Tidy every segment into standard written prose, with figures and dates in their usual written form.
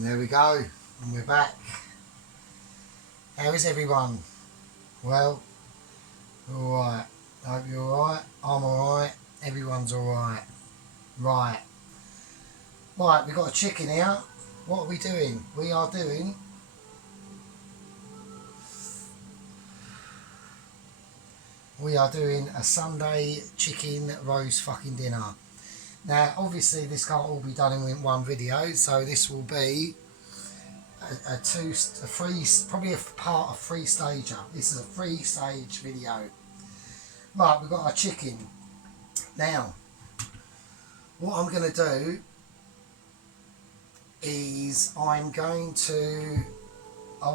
And there we go, and we're back. How is everyone? Well, alright. I hope you're alright. I'm alright. Everyone's alright. Right. Right, we've got a chicken here. What are we doing? We are doing a Sunday chicken roast fucking dinner. Now, obviously, this can't all be done in one video, so this will be probably a part of three stager. This is a 3-stage video. Right, we've got our chicken. Now, what I'm going to do is I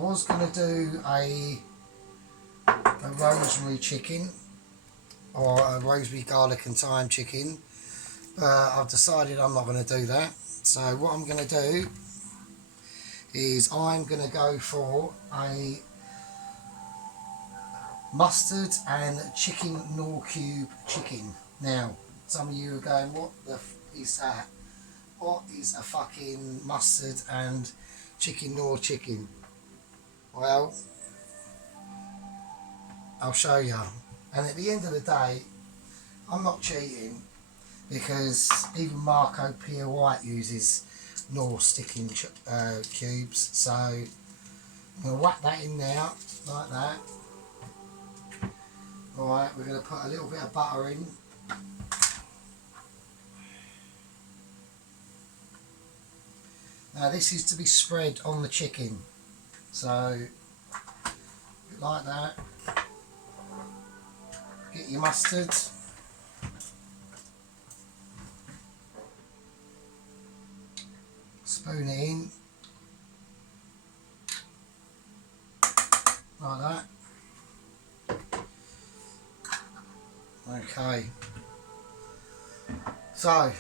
was going to do a rosemary chicken or a rosemary garlic and thyme chicken, but I've decided I'm not going to do that. So what I'm going to do is I'm going to go for a mustard and chicken Knorr cube chicken. Now, some of you are going, what the f is that? What is a fucking mustard and chicken Knorr chicken? Well, I'll show you. And at the end of the day, I'm not cheating, because even Marco Pierre White uses Knorr sticking cubes. So I'm going to whack that in there like that. Alright, we're going to put a little bit of butter in. Now this is to be spread on the chicken. So, like that. Get your mustard. Spoon it in. Like that. Okay. So,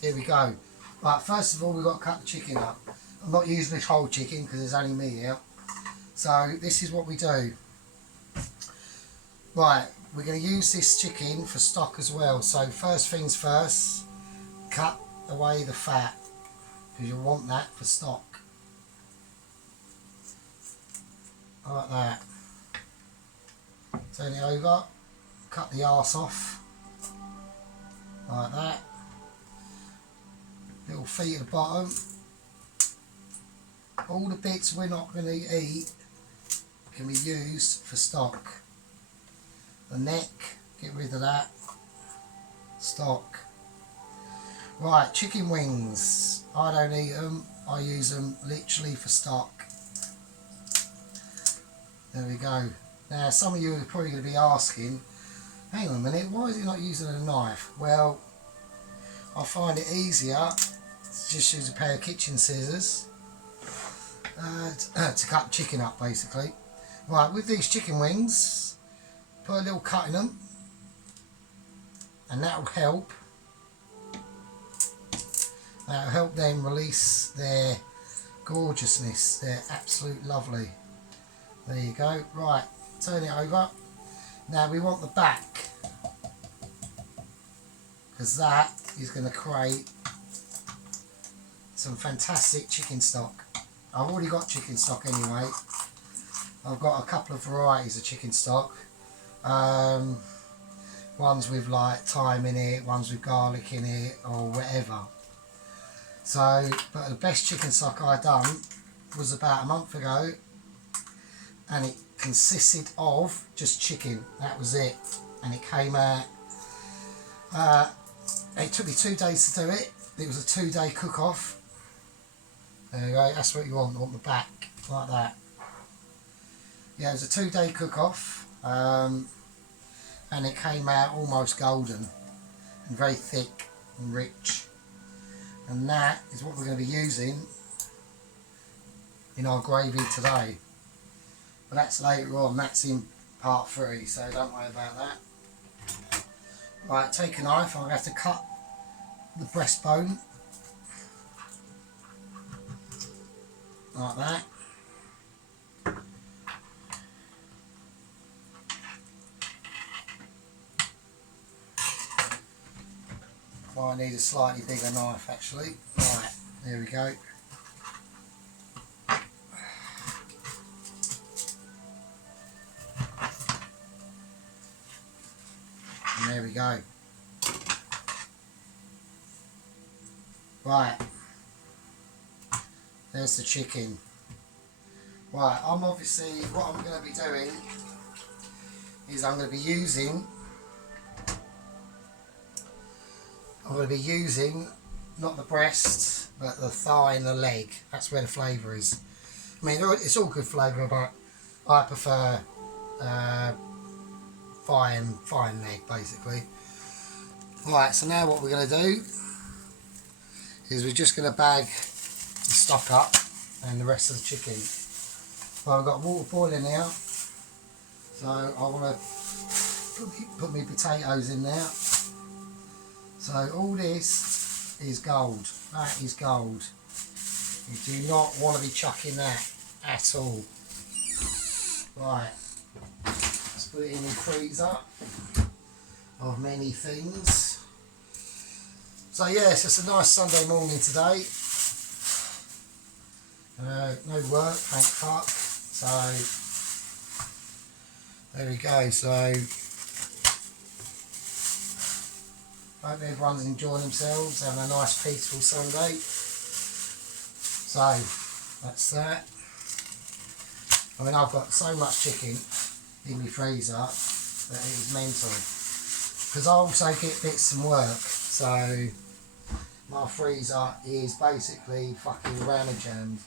here we go. Right, first of all, we've got to cut the chicken up. I'm not using this whole chicken because there's only me here. So, this is what we do. Right, we're going to use this chicken for stock as well. So, first things first, cut away the fat, because you'll want that for stock. Like that. Turn it over, cut the arse off, like that. Little feet at the bottom. All the bits we're not going to eat can be used for stock. The neck, get rid of that. Stock. Right, chicken wings. I don't eat them. I use them literally for stock. There we go. Now, some of you are probably going to be asking, hang on a minute, why is he not using a knife? Well, I find it easier to just use a pair of kitchen scissors to cut chicken up, basically. Right, with these chicken wings, put a little cut in them, and that will help. That will help them release their gorgeousness. They're absolute lovely. There you go. Right, turn it over. Now we want the back, because that is going to create some fantastic chicken stock. I've already got chicken stock anyway. I've got a couple of varieties of chicken stock. Ones with like thyme in it, ones with garlic in it, or whatever. So, but the best chicken stock I done was about a month ago, and it consisted of just chicken. That was it, and it came out. It took me 2 days to do it. It was a 2-day cook-off. There you go. That's what you want. On the back, like that. Yeah, it was a 2-day cook-off, and it came out almost golden and very thick and rich. And that is what we're going to be using in our gravy today. But that's later on. That's in part 3, so don't worry about that. Right, take a knife. I'm going to have to cut the breastbone like that. Might need a slightly bigger knife actually. Right, there we go. There we go. Right. There's the chicken. Right, I'm obviously, what I'm going to be doing is I'm going to be using not the breast, but the thigh and the leg. That's where the flavour is. I mean, it's all good flavour, but I prefer thigh and leg, basically. Right, so now what we're going to do is we're just going to bag the stock up and the rest of the chicken. Well, I've got water boiling now, so I want to put my potatoes in there. So all this is gold. That is gold. You do not want to be chucking that at all. Right, let's put it in the freezer of many things. So yes, it's a nice Sunday morning today. No work, thank fuck. So there we go. So hope everyone's enjoying themselves, having a nice peaceful Sunday. So that's that. I mean, I've got so much chicken in my freezer that it is mental. Because I also get bits from work, so my freezer is basically fucking rammed.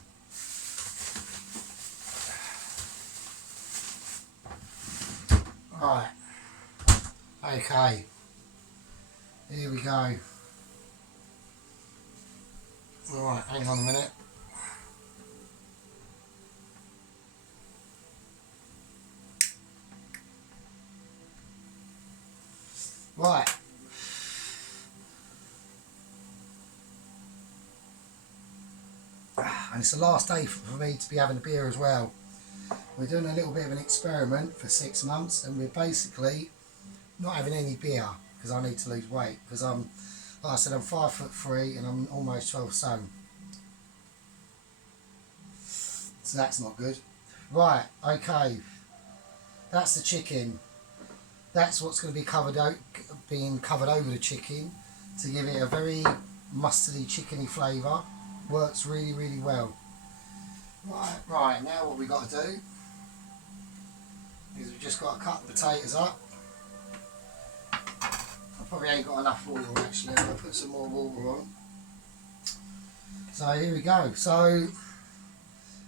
Right, okay, here we go. Right, hang on a minute. Right. And it's the last day for me to be having a beer as well. We're doing a little bit of an experiment for 6 months, and we're basically not having any beer because I need to lose weight, because like I said, I'm 5'3" and I'm almost 12 stone. So that's not good. Right, okay. That's the chicken. That's what's going to be being covered over the chicken to give it a very mustardy, chickeny flavour. Works really, really well. Right, now what we've got to do is we've just got to cut the potatoes up. I probably ain't got enough water actually, I'm going to put some more water on. So here we go. So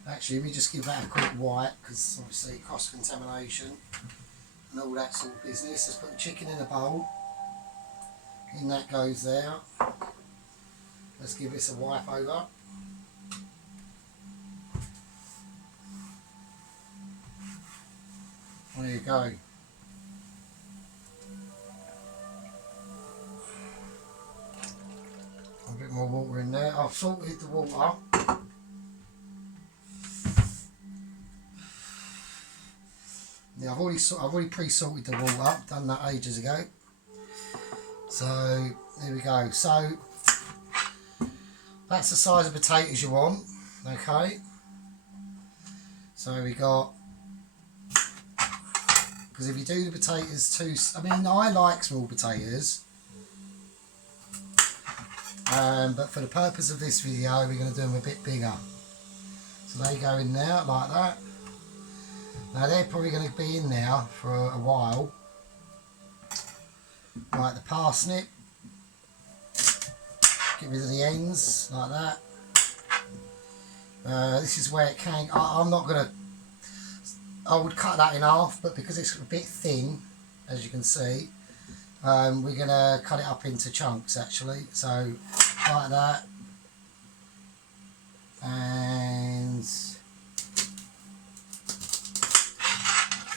actually we just give that a quick wipe, because obviously cross-contamination and all that sort of business. Let's put the chicken in a bowl. In that goes there. Let's give this a wipe over. There you go. A bit more water in there. I've salted the water. Yeah, I've already pre-salted the water. Done that ages ago. So there we go. So that's the size of potatoes you want. Okay. So we got. Because if you do the potatoes too, I mean, I like small potatoes, but for the purpose of this video, we're going to do them a bit bigger. So they go in there like that. Now they're probably going to be in there for a while. Like the parsnip, get rid of the ends like that. This is where it can. I'm not going to. I would cut that in half, but because it's a bit thin, as you can see, we're going to cut it up into chunks actually. So like that, and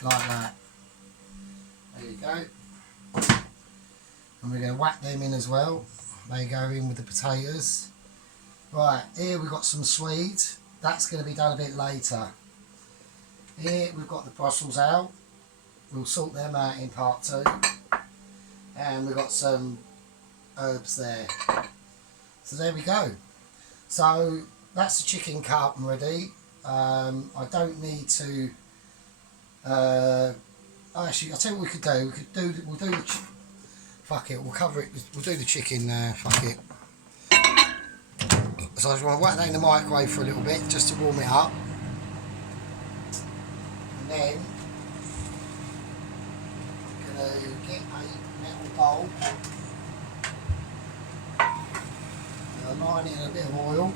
like that. There you go. And we're going to whack them in as well. They go in with the potatoes. Right, here we've got some swede. That's going to be done a bit later. Here we've got the Brussels out. We'll sort them out in part 2. And we've got some herbs there. So there we go. So that's the chicken cut up and ready. I don't need to. Actually, I'll tell you what we could do. We'll do Fuck it, we'll cover it. We'll do the chicken now. Fuck it. So I just want to whack that in the microwave for a little bit just to warm it up. And then I'm going to get a metal bowl. Line it in a bit of oil.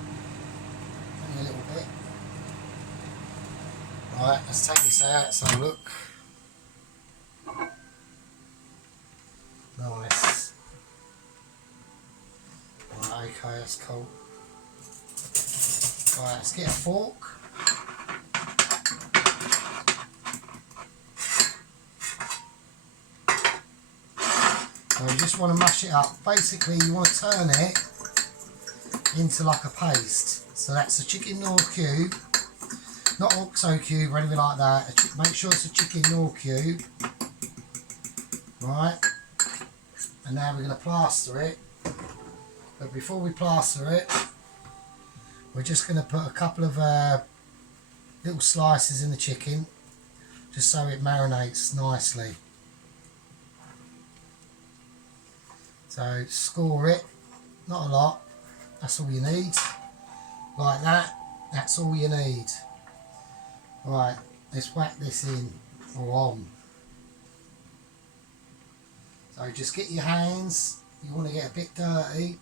Only a little bit. Right, let's take this out so look. Nice. Right, okay, that's cool. Right, let's get a fork. So you just want to mash it up. Basically, you want to turn it into like a paste. So that's a chicken Knorr cube, not OXO cube or anything like that. Make sure it's a chicken Knorr cube. Right. And now we're going to plaster it. But before we plaster it, we're just going to put a couple of little slices in the chicken, just so it marinates nicely. So score it, not a lot, that's all you need. Like that, that's all you need. Right, let's whack this in or on. So just get your hands, you want to get a bit dirty.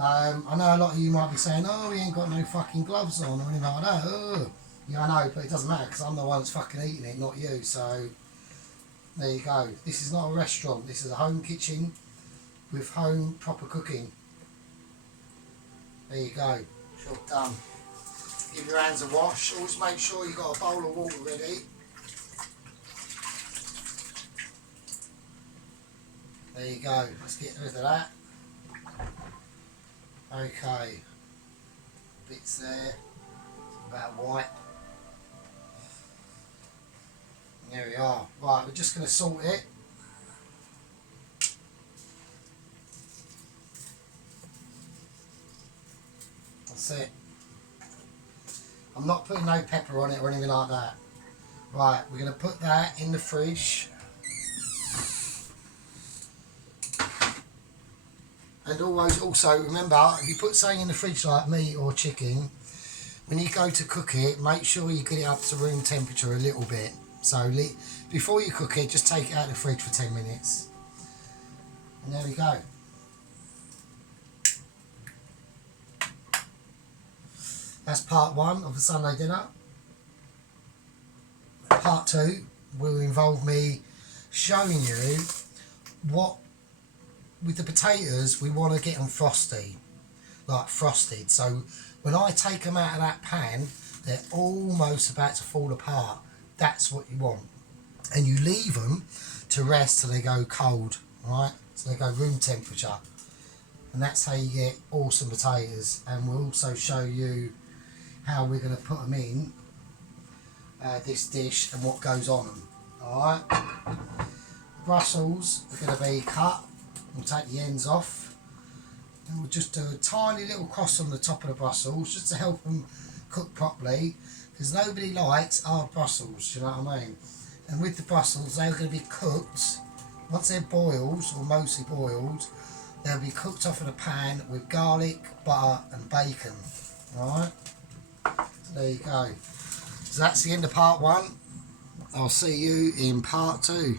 I know a lot of you might be saying, oh, we ain't got no fucking gloves on or anything like that. Oh. Yeah, I know, but it doesn't matter because I'm the one that's fucking eating it, not you. So there you go. This is not a restaurant, this is a home kitchen with home proper cooking. There you go, job done. Give your hands a wash. Always make sure you've got a bowl of water ready. There you go, let's get rid of that. Okay, bits there, about white. There we are. Right, we're just going to salt it. That's it. I'm not putting no pepper on it or anything like that. Right, we're going to put that in the fridge. And always also remember, if you put something in the fridge like meat or chicken, when you go to cook it, make sure you get it up to room temperature a little bit. So before you cook it, just take it out of the fridge for 10 minutes. And there we go. That's part one of the Sunday dinner. Part two will involve me showing you what, with the potatoes, we want to get them frosty, like frosted. So when I take them out of that pan, they're almost about to fall apart. That's what you want. And you leave them to rest till they go cold, right? So they go room temperature. And that's how you get awesome potatoes. And we'll also show you how we're going to put them in this dish and what goes on them. Alright? The Brussels are going to be cut. We'll take the ends off. And we'll just do a tiny little cross on the top of the Brussels just to help them cook properly. Because nobody likes hard Brussels, you know what I mean? And with the Brussels, they're going to be cooked. Once they're boiled, or mostly boiled, they'll be cooked off in a pan with garlic, butter and bacon. Alright? So there you go. So that's the end of part one. I'll see you in part two.